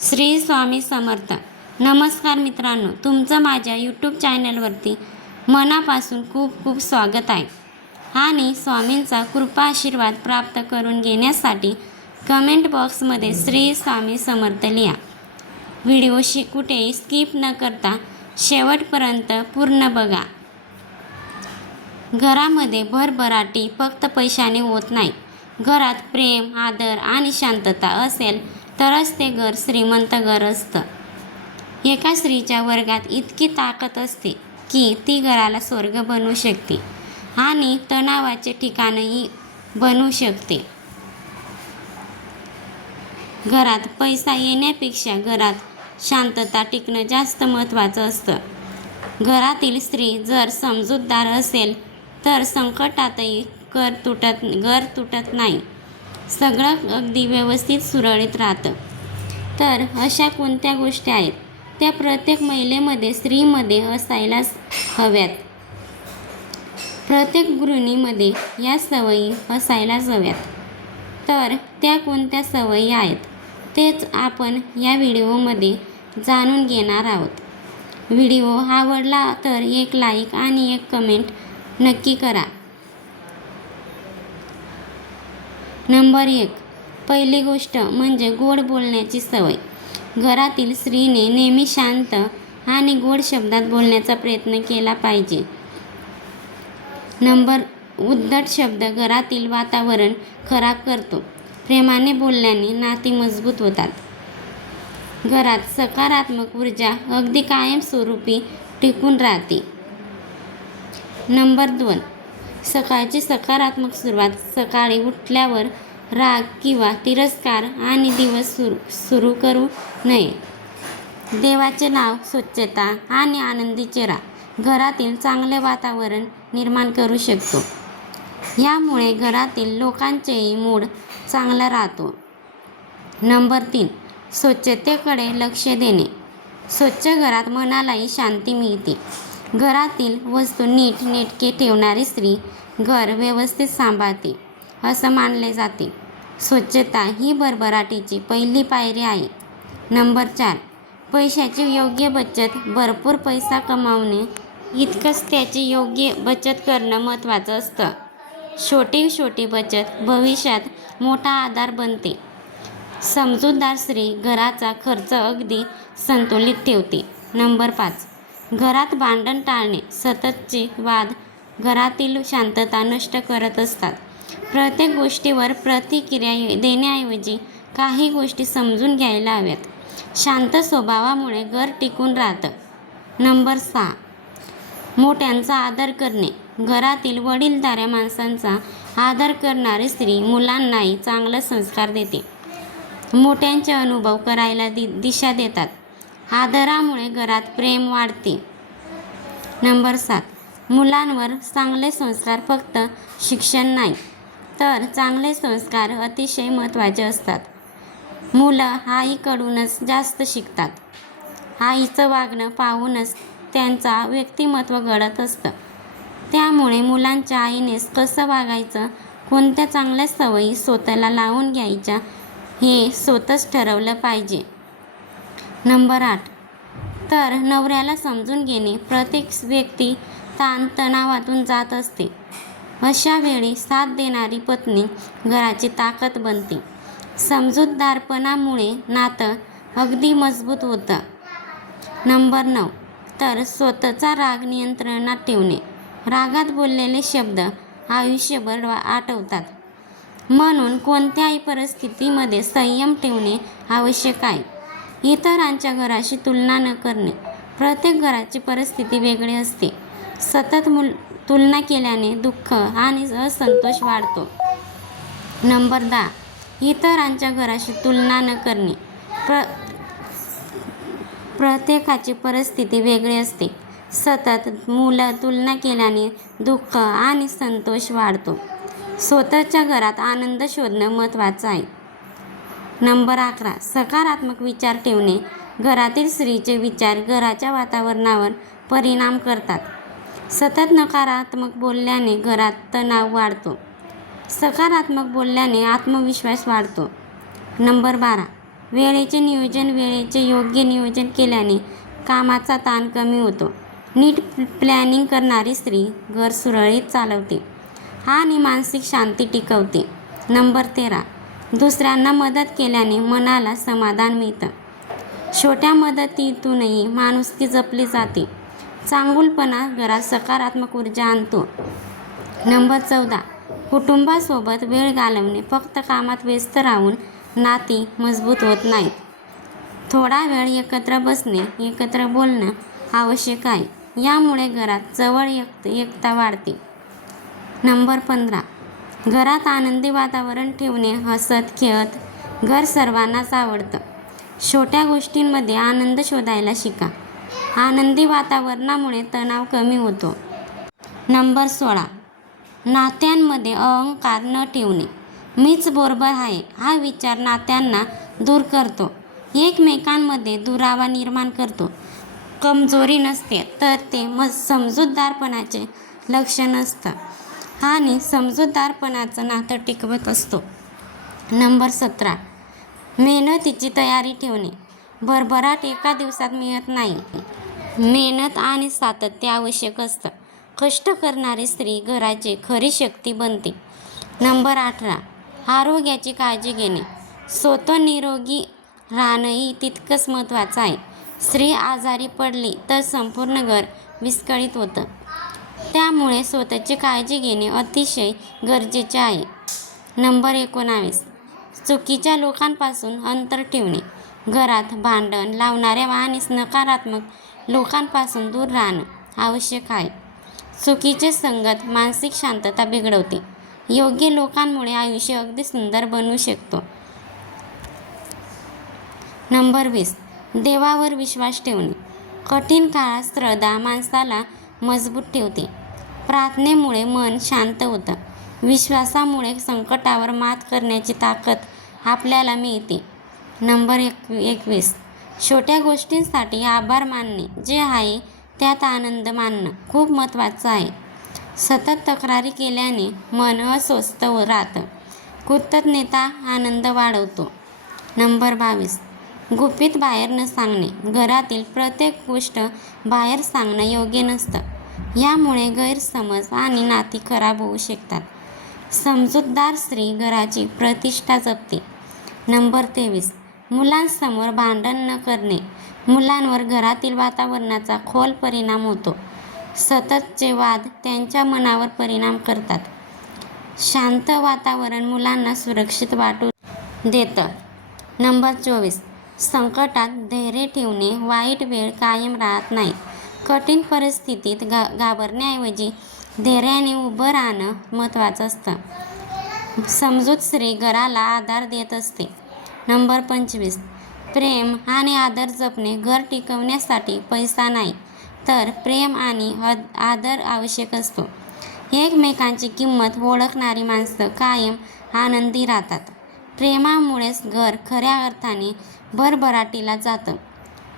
श्री स्वामी समर्थ. नमस्कार मित्रांनो, तुमचं माझ्या यूट्यूब चॅनलवरती मनापासून खूप खूप स्वागत आहे. आणि स्वामींचा कृपा आशीर्वाद प्राप्त करून घेण्यासाठी कमेंट बॉक्समध्ये श्री स्वामी समर्थ लिहा. व्हिडिओ कुठेही स्किप न करता शेवटपर्यंत पूर्ण बघा. घरामध्ये भरभराटी फक्त पैशाने होत नाही. घरात प्रेम, आदर आणि शांतता असेल तरच ते घर श्रीमंत घर असतं. एका स्त्रीच्या वर्गात इतकी ताकद असते की ती घराला स्वर्ग बनवू शकते आणि तणावाचे ठिकाणही बनवू शकते. घरात पैसा येण्यापेक्षा घरात शांतता टिकणं जास्त महत्त्वाचं असतं. घरातील स्त्री जर समजूतदार असेल तर संकटातही घर तुटत नाही. सगळं अगदी व्यवस्थित सुरळीत राहतं. तर अशा कोणत्या गोष्टी आहेत त्या प्रत्येक महिलेमध्ये, स्त्रीमध्ये असायलाच हव्यात. प्रत्येक गृहिणीमध्ये या सवयी असायलाच हव्यात. तर त्या कोणत्या सवयी आहेत तेच आपण या व्हिडिओमध्ये जाणून घेणार आहोत. व्हिडिओ आवडला तर एक लाईक आणि एक कमेंट नक्की करा. नंबर 1. पहिली गोष्ट म्हणजे गोड बोलण्याची सवय. घरातील स्त्रीने नेहमी शांत आणि गोड शब्दात बोलण्याचा प्रयत्न केला पाहिजे. उद्धट शब्द घरातील वातावरण खराब करतो. प्रेमाने बोलल्याने नाती मजबूत होतात. घरात सकारात्मक ऊर्जा अगदी कायमस्वरूपी टिकून राहते. नंबर 2. सकाळची सकारात्मक सुरुवात. सकाळी उठल्यावर राग किंवा तिरस्कार आणि दिवस सुरू करू नये. देवाचे नाव, स्वच्छता आणि आनंदी चेहरा घरातील चांगले वातावरण निर्माण करू शकतो. यामुळे घरातील लोकांचेही मूड चांगला राहतो. नंबर 3. स्वच्छतेकडे लक्ष देणे. स्वच्छ घरात मनालाही शांती मिळते. घरातील वस्तू नीटनेटके ठेवणारी स्त्री घर व्यवस्थित सांभाळते असं मानले जाते. स्वच्छता ही भरभराटीची पहिली पायरी आहे. नंबर 4. पैशाची योग्य बचत. भरपूर पैसा कमावणे इतकंच त्याची योग्य बचत करणं महत्त्वाचं असतं. छोटी बचत भविष्यात मोठा आधार बनते. समजूतदार स्त्री घराचा खर्च अगदी संतुलित ठेवते. नंबर 5. घरात भांडण टाळणे. सततचे वाद घरातील शांतता नष्ट करत असतात. प्रत्येक गोष्टीवर प्रतिक्रिया देण्याऐवजी काही गोष्टी समजून घ्यायला हव्यात. शांत स्वभावामुळे घर टिकून राहतं. नंबर 6. मोठ्यांचा आदर करणे. घरातील वडीलधाऱ्या माणसांचा आदर करणारी स्त्री मुलांनाही चांगले संस्कार देते. मोठ्यांचे अनुभव करायला दिशा देतात. आदरामुळे घरात प्रेम वाढते. नंबर 7. मुलांवर चांगले संस्कार. फक्त शिक्षण नाही तर चांगले संस्कार अतिशय महत्त्वाचे असतात. मुलं आईकडूनच जास्त शिकतात. आईचं वागणं पाहूनच त्यांचा व्यक्तिमत्व घडत असतं. त्यामुळे मुलांच्या आईने कसं वागायचं, कोणत्या चांगल्या सवयी स्वतःला लावून घ्यायच्या हे स्वतःच ठरवलं पाहिजे. नंबर 8. तर नवऱ्याला समजून घेणे. प्रत्येक व्यक्ती तणावातून जात असते. अशा वेळी साथ देणारी पत्नी घराची ताकद बनते. समजूतदारपणामुळे नातं अगदी मजबूत होतं. नंबर 9. तर स्वतःचा राग नियंत्रणात ठेवणे. रागात बोललेले शब्द आयुष्यभर आठवतात. म्हणून कोणत्याही परिस्थितीमध्ये संयम ठेवणे आवश्यक आहे. इतरांच्या घराशी तुलना न करणे. प्रत्येक घराची परिस्थिती वेगळी असते. सतत तुलना केल्याने दुःख आणि असंतोष वाढतो. नंबर 10. इतरांच्या घराशी तुलना न करणे. प्रत्येकाची परिस्थिती वेगळी असते. सतत तुलना केल्याने दुःख आणि संतोष वाढतो. स्वतःच्या घरात आनंद शोधणं महत्त्वाचं आहे. नंबर 11. सकारात्मक विचार ठेवणे. घरातील स्त्रीचे विचार घराच्या वातावरणावर परिणाम करतात. सतत नकारात्मक बोलल्याने घरात तणाव वाढतो. सकारात्मक बोलल्याने आत्मविश्वास वाढतो. नंबर 12. वेळेचे योग्य नियोजन केल्याने कामाचा ताण कमी होतो. नीट प्लॅनिंग करणारी स्त्री घर सुरळीत चालवते आणि मानसिक शांती टिकवते. नंबर 13, दुसऱ्यांना मदत केल्याने मनाला समाधान मिळतं. छोट्या मदतीतूनही माणुसकी जपली जाते. चांगुलपणा घरात सकारात्मक ऊर्जा आणतो. नंबर 14, कुटुंबासोबत वेळ घालवणे. फक्त कामात व्यस्त राहून नाती मजबूत होत नाहीत. थोडा वेळ एकत्र बसणे, एकत्र बोलणं आवश्यक आहे. यामुळे घरात जवळ एकता वाढते. नंबर 15, घरात आनंदी वातावरण ठेवणे. हसत खेळत घर सर्वांनाच आवडतं. छोट्या गोष्टींमध्ये आनंद शोधायला शिका. आनंदी वातावरणामुळे तणाव कमी होतो. नंबर 16, नात्यांमध्ये अहंकार न ठेवणे. मीच बरोबर आहे हा विचार नात्यांना दूर करतो. एकमेकांमध्ये दुरावा निर्माण करतो. कमजोरी नसते, तर ते समजूतदारपणाचे लक्षण असतं आणि समजूतदारपणाचं नातं टिकवत असतो. नंबर 17, मेहनतीची तयारी ठेवणे. भरभराट एका दिवसात मिळत नाही. मेहनत आणि सातत्य आवश्यक असतं. कष्ट करणारी स्त्री घराची खरी शक्ती बनते. नंबर 18, आरोग्याची काळजी घेणे. स्वतः निरोगी राहणंही तितकंच महत्त्वाचं आहे. स्त्री आजारी पडली तर संपूर्ण घर विस्कळीत होतं. त्यामुळे स्वतःची काळजी घेणे अतिशय गरजेचे आहे. नंबर 19, चुकीच्या लोकांपासून अंतर ठेवणे. घरात भांडण लावणाऱ्या आणि नकारात्मक लोकांपासून दूर राहणं आवश्यक आहे. चुकीचे संगत मानसिक शांतता बिघडवते. योग्य लोकांमुळे आयुष्य अगदी सुंदर बनू शकतो. नंबर 20, देवावर विश्वास ठेवणे. कठीण काळात श्रद्धा माणसाला मजबूत ठेवते. प्रार्थनेमुळे मन शांत होतं. विश्वासामुळे संकटावर मात करण्याची ताकद आपल्याला मिळते. नंबर 21, छोट्या गोष्टींसाठी आभार मानणे. जे आहे त्यात आनंद मानणं खूप महत्त्वाचं आहे. सतत तक्रारी केल्याने मन अस्वस्थ राहतं. कृतज्ञता आनंद वाढवतो. नंबर 22, गुपित बाहेर न सांगणे. घरातील प्रत्येक गोष्ट बाहेर सांगणं योग्य नसतं. यामुळे गैरसमज आणि नाती खराब होऊ शकतात. समजूतदार स्त्री घराची प्रतिष्ठा जपते. नंबर 23, मुलांसमोर भांडण न करणे. मुलांवर घरातील वातावरणाचा खोल परिणाम होतो. सततचे वाद त्यांच्या मनावर परिणाम करतात. शांत वातावरण मुलांना सुरक्षित वाटू देतं. नंबर 24, संकटात धैर्य ठेवणे. वाईट वेळ कायम राहत नाही. कठीण परिस्थितीत घाबरण्याऐवजी धैर्याने उभं राहणं महत्त्वाचं असतं. समजूत स्त्री घराला आधार देत असते. नंबर 25, प्रेम आणि आदर जपणे. घर टिकवण्यासाठी पैसा नाही, तर प्रेम आणि आदर आवश्यक असतो. एकमेकांची किंमत ओळखणारी माणसं कायम आनंदी राहतात. प्रेमामुळेच घर खऱ्या अर्थाने भरभराटीला जातं.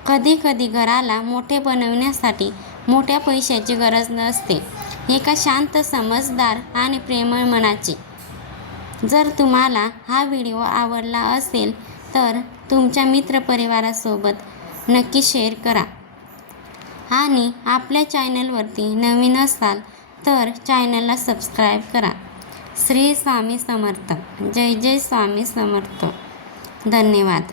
कधीकधी घराला मोठे बनवण्यासाठी मोठ्या पैशाची गरज नसते, एका शांत, समजदार आणि प्रेमळ मनाची. जर तुम्हाला हा व्हिडिओ आवडला असेल तर तुमच्या मित्रपरिवारासोबत नक्की शेअर करा. आणि आपल्या चॅनलवरती नवीन असाल तर चॅनलला सबस्क्राईब करा. श्री स्वामी समर्थ. जय जय स्वामी समर्थ. धन्यवाद.